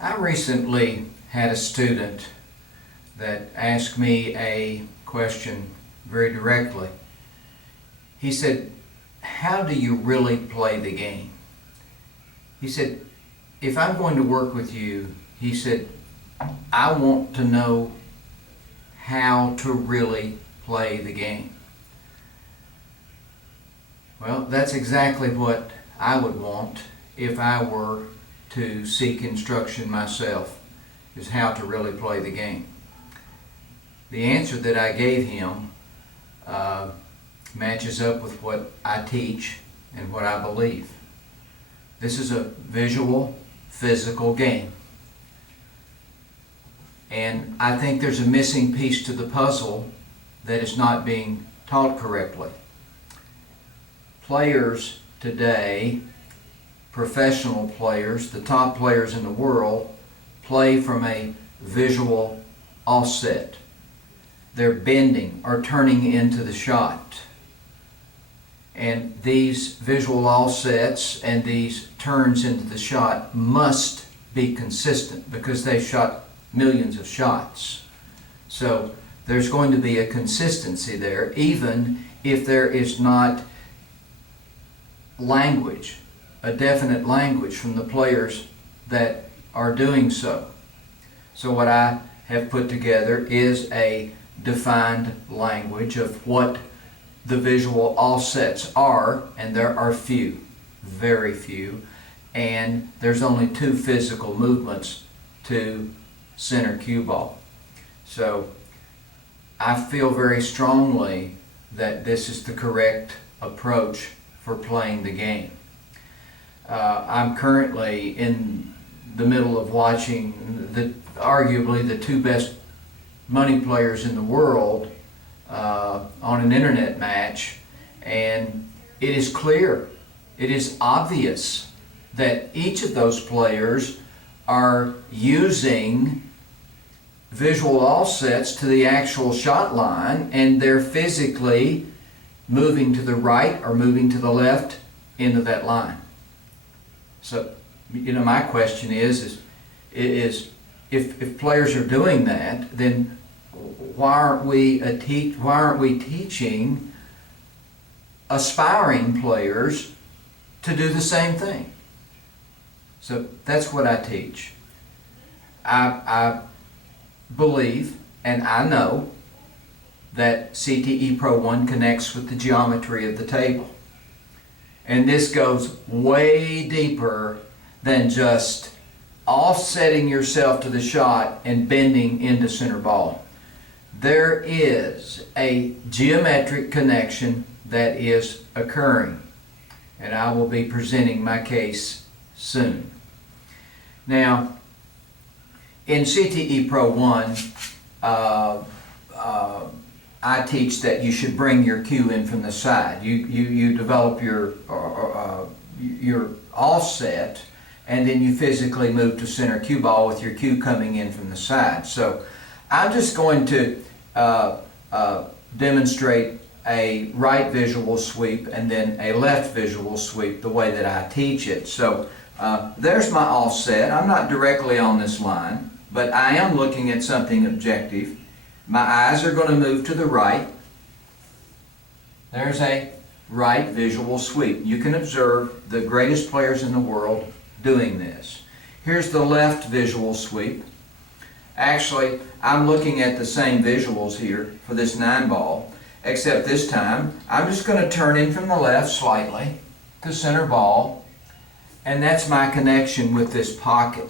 I recently had a student that asked me a question very directly. He said, "How do you really play the game?" He said, "If I'm going to work with you," he said, "I want to know how to really play the game." Well, that's exactly what I would want if I were to seek instruction myself, is how to really play the game. The answer that I gave him matches up with what I teach and what I believe. This is a visual, physical game. And I think there's a missing piece to the puzzle that is not being taught correctly. Players today, professional players, the top players in the world, play from a visual offset. They're bending or turning into the shot. And these visual offsets and these turns into the shot must be consistent because they've shot millions of shots. So there's going to be a consistency there, even if there is not language, a definite language from the players that are doing so. So what I have put together is a defined language of what the visual offsets are, and there are few, very few, and there's only 2 physical movements to center cue ball. So I feel very strongly that this is the correct approach for playing the game. I'm currently in the middle of watching arguably the 2 best money players in the world on an internet match, and it is clear, it is obvious that each of those players are using visual offsets to the actual shot line, and they're physically moving to the right or moving to the left into that line. So, my question is if players are doing that, then why aren't we teaching aspiring players to do the same thing? So that's what I teach. I believe and I know that CTE Pro One connects with the geometry of the table. And this goes way deeper than just offsetting yourself to the shot and bending into center ball. There is a geometric connection that is occurring, and I will be presenting my case soon. Now, in CTE Pro One, I teach that you should bring your cue in from the side. You develop your offset, and then you physically move to center cue ball with your cue coming in from the side. So I'm just going to demonstrate a right visual sweep and then a left visual sweep the way that I teach it. So there's my offset. I'm not directly on this line, but I am looking at something objective. My eyes are going to move to the right. There's a right visual sweep. You can observe the greatest players in the world doing this. Here's the left visual sweep. Actually, I'm looking at the same visuals here for this 9-ball, except this time I'm just going to turn in from the left slightly to center ball, and that's my connection with this pocket.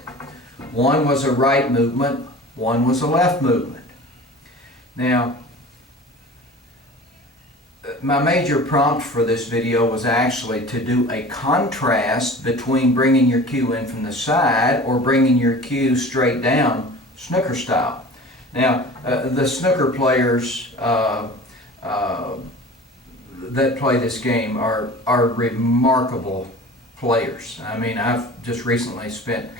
One was a right movement, one was a left movement. Now, my major prompt for this video was actually to do a contrast between bringing your cue in from the side or bringing your cue straight down, snooker style. Now, the snooker players that play this game are remarkable players. I mean, I've just recently spent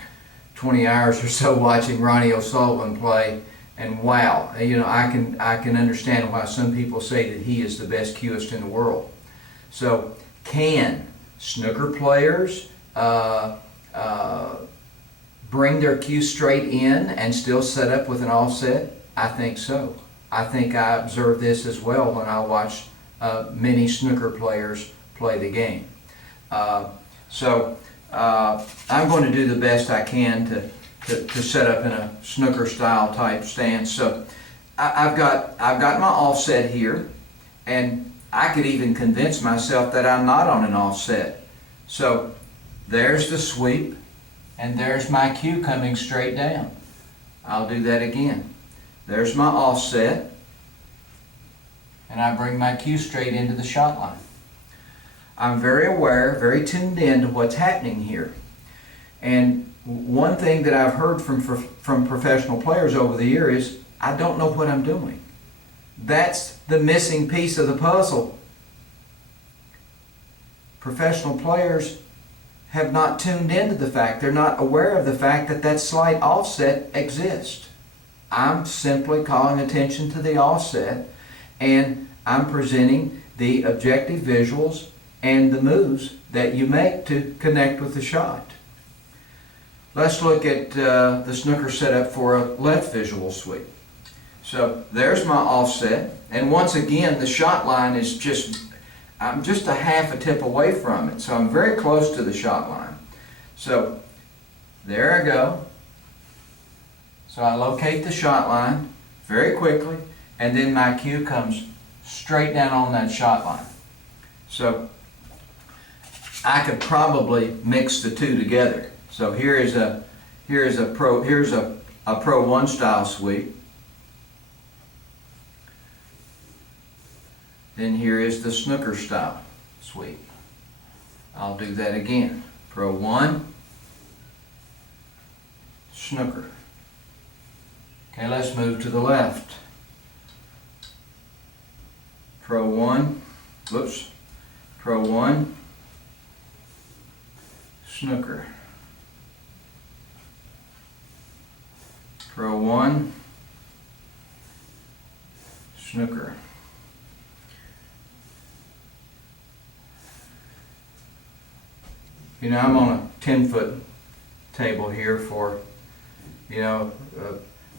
20 hours or so watching Ronnie O'Sullivan play, and wow, I can understand why some people say that he is the best cueist in the world. So, can snooker players bring their cue straight in and still set up with an offset? I think so. I think I observe this as well when I watch many snooker players play the game. I'm going to do the best I can to set up in a snooker style type stance. So I've got my offset here, and I could even convince myself that I'm not on an offset. So there's the sweep, and there's my cue coming straight down. I'll do that again. There's my offset, and I bring my cue straight into the shot line. I'm very aware, very tuned in to what's happening here. And one thing that I've heard from professional players over the years is, I don't know what I'm doing. That's the missing piece of the puzzle. Professional players have not tuned into the fact, they're not aware of the fact that that slight offset exists. I'm simply calling attention to the offset, and I'm presenting the objective visuals and the moves that you make to connect with the shot. Let's look at the snooker setup for a left visual sweep. So there's my offset, and once again the shot line is I'm just a half a tip away from it, so I'm very close to the shot line. So there I go. So I locate the shot line very quickly, and then my cue comes straight down on that shot line. So I could probably mix the two together. So here's a Pro One style sweep. Then here is the snooker style sweep. I'll do that again. Pro One, snooker. Okay, let's move to the left. Pro One, Pro One, snooker. Pro One, snooker. You know, I'm on a 10-foot table here for,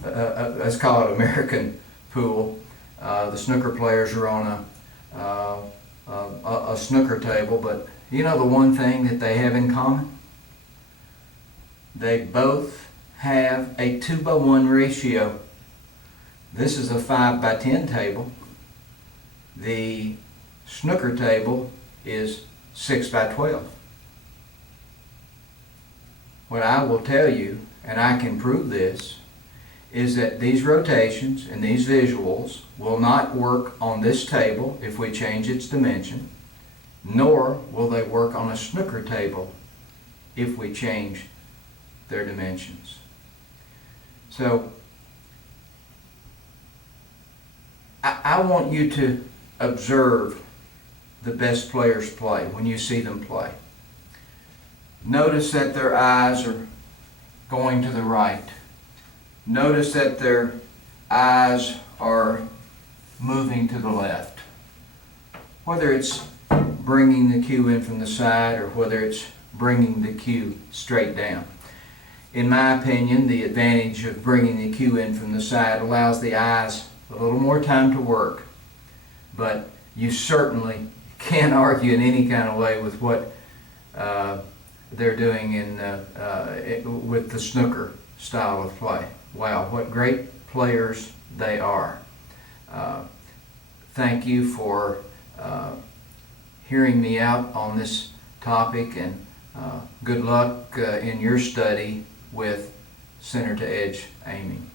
let's call it American pool. The snooker players are on a snooker table, but you know the one thing that they have in common? They both have a 2-by-1 ratio. This is a 5-by-10 table. The snooker table is 6-by-12. What I will tell you, and I can prove this, is that these rotations and these visuals will not work on this table if we change its dimension, nor will they work on a snooker table if we change their dimensions. So I want you to observe the best players play when you see them play. Notice that their eyes are going to the right. Notice that their eyes are moving to the left. Whether it's bringing the cue in from the side or whether it's bringing the cue straight down. In my opinion, the advantage of bringing the cue in from the side allows the eyes a little more time to work. But you certainly can't argue in any kind of way with what they're doing with the snooker style of play. Wow, what great players they are. Thank you for hearing me out on this topic, and good luck in your study with center to edge aiming.